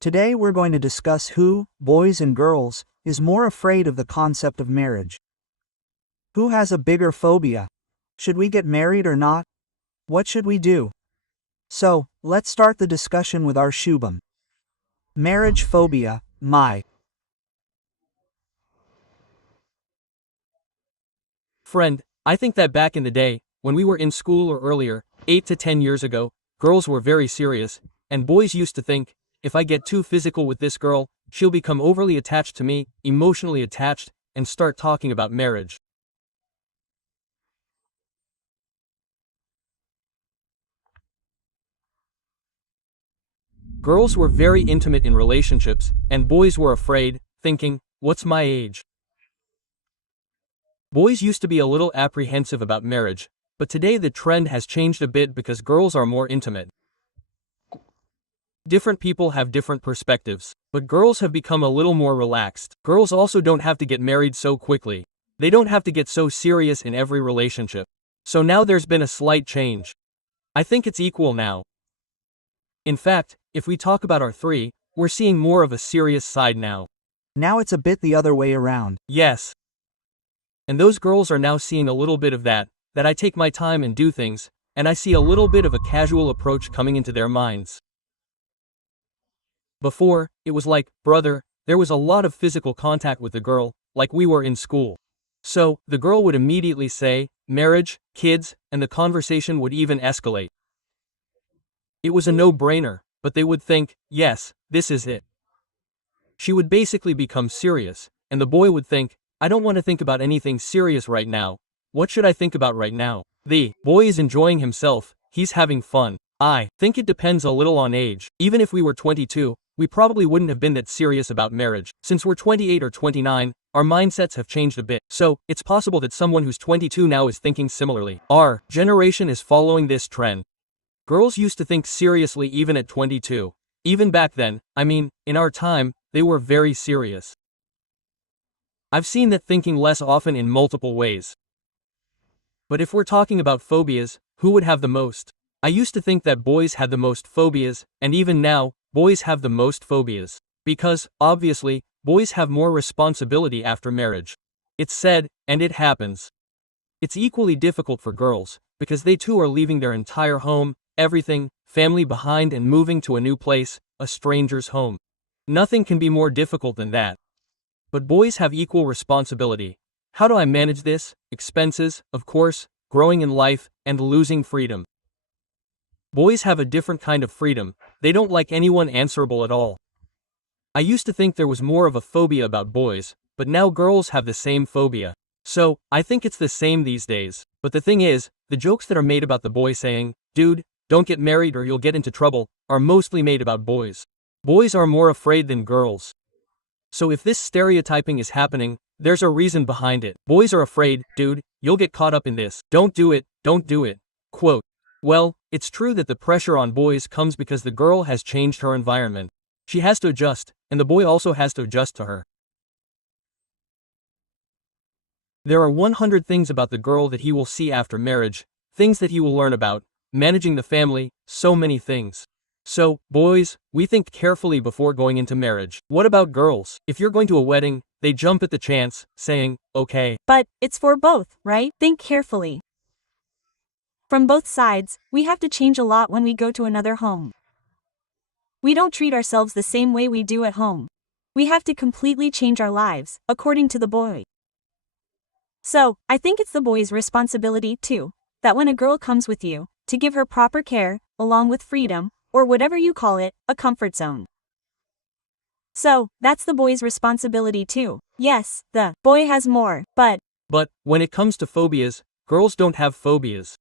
Today we're going to discuss who, boys and girls, is more afraid of the concept of marriage. Who has a bigger phobia? Should we get married or not? What should we do? So, let's start the discussion with our Shubham. Marriage phobia, my. Friend, I think that back in the day, when we were in school or earlier, 8 to 10 years ago, girls were very serious, and boys used to think, if I get too physical with this girl, she'll become overly attached to me, emotionally attached, and start talking about marriage. Girls were very intimate in relationships, and boys were afraid, thinking, what's my age? Boys used to be a little apprehensive about marriage, but today the trend has changed a bit because girls are more intimate. Different people have different perspectives, but girls have become a little more relaxed. Girls also don't have to get married so quickly. They don't have to get so serious in every relationship. So now there's been a slight change. I think it's equal now. In fact, if we talk about our three, we're seeing more of a serious side now. Now it's a bit the other way around. Yes. And those girls are now seeing a little bit of that I take my time and do things, and I see a little bit of a casual approach coming into their minds. Before, it was like, brother, there was a lot of physical contact with the girl, like we were in school. So, the girl would immediately say, marriage, kids, and the conversation would even escalate. It was a no-brainer, but they would think, yes, this is it. She would basically become serious, and the boy would think, I don't want to think about anything serious right now. What should I think about right now? The boy is enjoying himself, he's having fun. I think it depends a little on age. Even if we were 22, we probably wouldn't have been that serious about marriage. Since we're 28 or 29, our mindsets have changed a bit. So, it's possible that someone who's 22 now is thinking similarly. Our generation is following this trend. Girls used to think seriously even at 22. Even back then, in our time, they were very serious. I've seen that thinking less often in multiple ways. But if we're talking about phobias, who would have the most? I used to think that boys had the most phobias, and even now, boys have the most phobias. Because, obviously, boys have more responsibility after marriage. It's said, and it happens. It's equally difficult for girls, because they too are leaving their entire home, everything, family behind and moving to a new place, a stranger's home. Nothing can be more difficult than that. But boys have equal responsibility. How do I manage this? Expenses, of course, growing in life, and losing freedom. Boys have a different kind of freedom. They don't like anyone answerable at all. I used to think there was more of a phobia about boys, but now girls have the same phobia. So, I think it's the same these days. But the thing is, the jokes that are made about the boy saying, dude, don't get married or you'll get into trouble, are mostly made about boys. Boys are more afraid than girls. So if this stereotyping is happening, there's a reason behind it. Boys are afraid, dude, you'll get caught up in this. Don't do it, don't do it. Quote. Well, it's true that the pressure on boys comes because the girl has changed her environment. She has to adjust, and the boy also has to adjust to her. There are 100 things about the girl that he will see after marriage, things that he will learn about, managing the family, so many things. So, boys, we think carefully before going into marriage. What about girls? If you're going to a wedding, they jump at the chance, saying, okay. But it's for both, right? Think carefully. From both sides, we have to change a lot when we go to another home. We don't treat ourselves the same way we do at home. We have to completely change our lives, according to the boy. So, I think it's the boy's responsibility too, that when a girl comes with you, to give her proper care, along with freedom, or whatever you call it, a comfort zone. So, that's the boy's responsibility too. Yes, the boy has more, but when it comes to phobias, girls don't have phobias.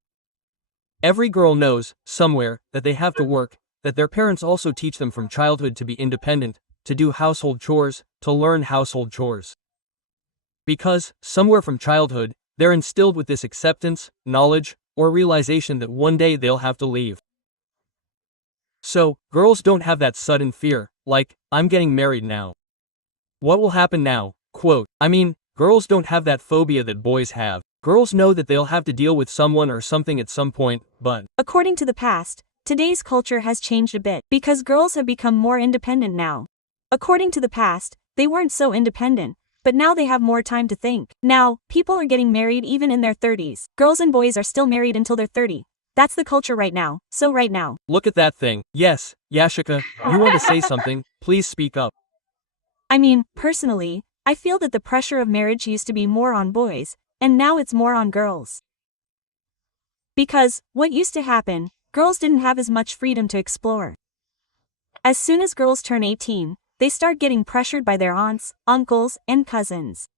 Every girl knows, somewhere, that they have to work, that their parents also teach them from childhood to be independent, to do household chores, to learn household chores. Because, somewhere from childhood, they're instilled with this acceptance, knowledge, or realization that one day they'll have to leave. So, girls don't have that sudden fear, like, I'm getting married now. What will happen now? Quote. Girls don't have that phobia that boys have. Girls know that they'll have to deal with someone or something at some point, but according to the past, today's culture has changed a bit because girls have become more independent now. According to the past, they weren't so independent, but now they have more time to think. Now, people are getting married even in their 30s. Girls and boys are still married until they're 30. That's the culture right now. So right now. Look at that thing. Yes, Yashika, you want to say something? Please speak up. I mean, personally, I feel that the pressure of marriage used to be more on boys, and now it's more on girls. Because, what used to happen, girls didn't have as much freedom to explore. As soon as girls turn 18, they start getting pressured by their aunts, uncles, and cousins.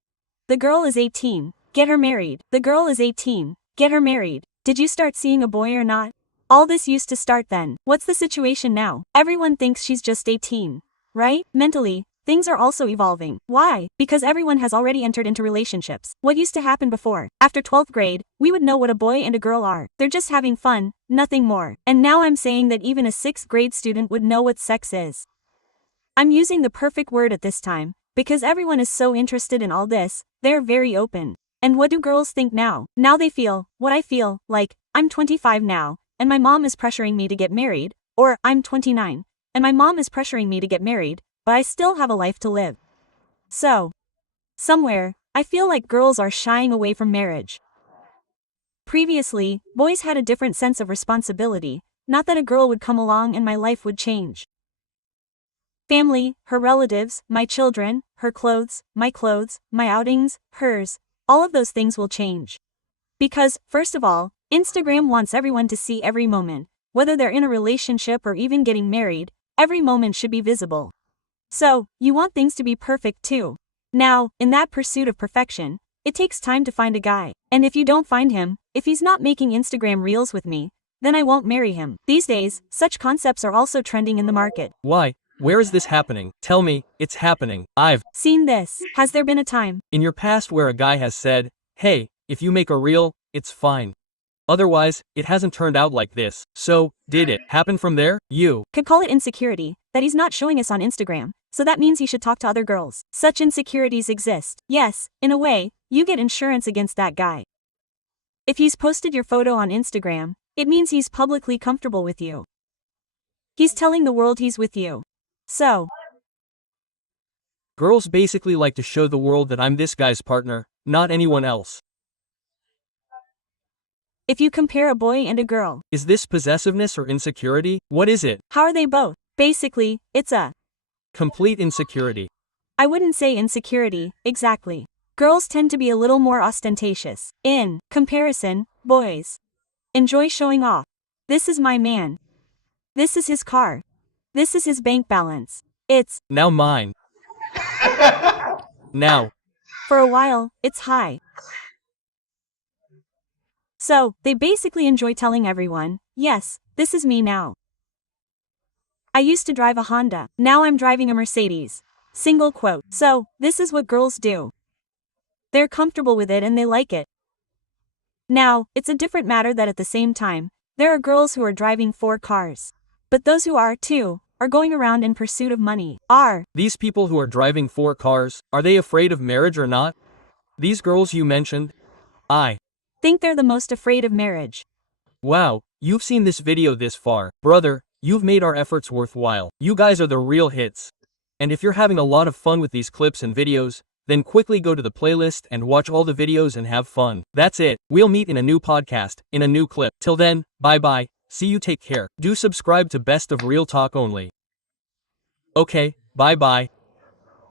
The girl is 18, get her married. The girl is 18, get her married. Did you start seeing a boy or not? All this used to start then. What's the situation now? Everyone thinks she's just 18. Right? Mentally, things are also evolving. Why? Because everyone has already entered into relationships. What used to happen before? After 12th grade, we would know what a boy and a girl are. They're just having fun, nothing more. And now I'm saying that even a 6th grade student would know what sex is. I'm using the perfect word at this time, because everyone is so interested in all this, they're very open. And what do girls think now? Now they feel, what I feel, like, I'm 25 now, and my mom is pressuring me to get married, or, I'm 29, and my mom is pressuring me to get married, but I still have a life to live. So, somewhere, I feel like girls are shying away from marriage. Previously, boys had a different sense of responsibility, not that a girl would come along and my life would change. Family, her relatives, my children, her clothes, my outings, hers, all of those things will change. Because, first of all, Instagram wants everyone to see every moment, whether they're in a relationship or even getting married, every moment should be visible. So, you want things to be perfect too. Now, in that pursuit of perfection, it takes time to find a guy. And if you don't find him, if he's not making Instagram reels with me, then I won't marry him. These days, such concepts are also trending in the market. Why? Where is this happening? Tell me, it's happening. I've seen this. Has there been a time in your past where a guy has said, hey, if you make a reel, it's fine. Otherwise, it hasn't turned out like this. So, did it happen from there? You could call it insecurity, that he's not showing us on Instagram, so that means he should talk to other girls. Such insecurities exist. Yes, in a way, you get insurance against that guy. If he's posted your photo on Instagram, it means he's publicly comfortable with you. He's telling the world he's with you. So, girls basically like to show the world that I'm this guy's partner, not anyone else. If you compare a boy and a girl, is this possessiveness or insecurity? What is it? How are they both? Basically, it's a complete insecurity. I wouldn't say insecurity, exactly. Girls tend to be a little more ostentatious. In comparison, boys enjoy showing off. This is my man. This is his car. This is his bank balance. It's now mine. Now. For a while, it's high. So, they basically enjoy telling everyone, yes, this is me now. I used to drive a Honda, now I'm driving a Mercedes. Single quote. So, this is what girls do. They're comfortable with it and they like it. Now, it's a different matter that at the same time, there are girls who are driving 4 cars. But those who are, too, are going around in pursuit of money. Are these people who are driving 4 cars, are they afraid of marriage or not? These girls you mentioned? I think they're the most afraid of marriage. Wow, you've seen this video this far. Brother, you've made our efforts worthwhile. You guys are the real hits. And if you're having a lot of fun with these clips and videos, then quickly go to the playlist and watch all the videos and have fun. That's it. We'll meet in a new podcast, in a new clip. Till then, bye-bye. See you, take care. Do subscribe to Best of Real Talk only. Okay, bye-bye.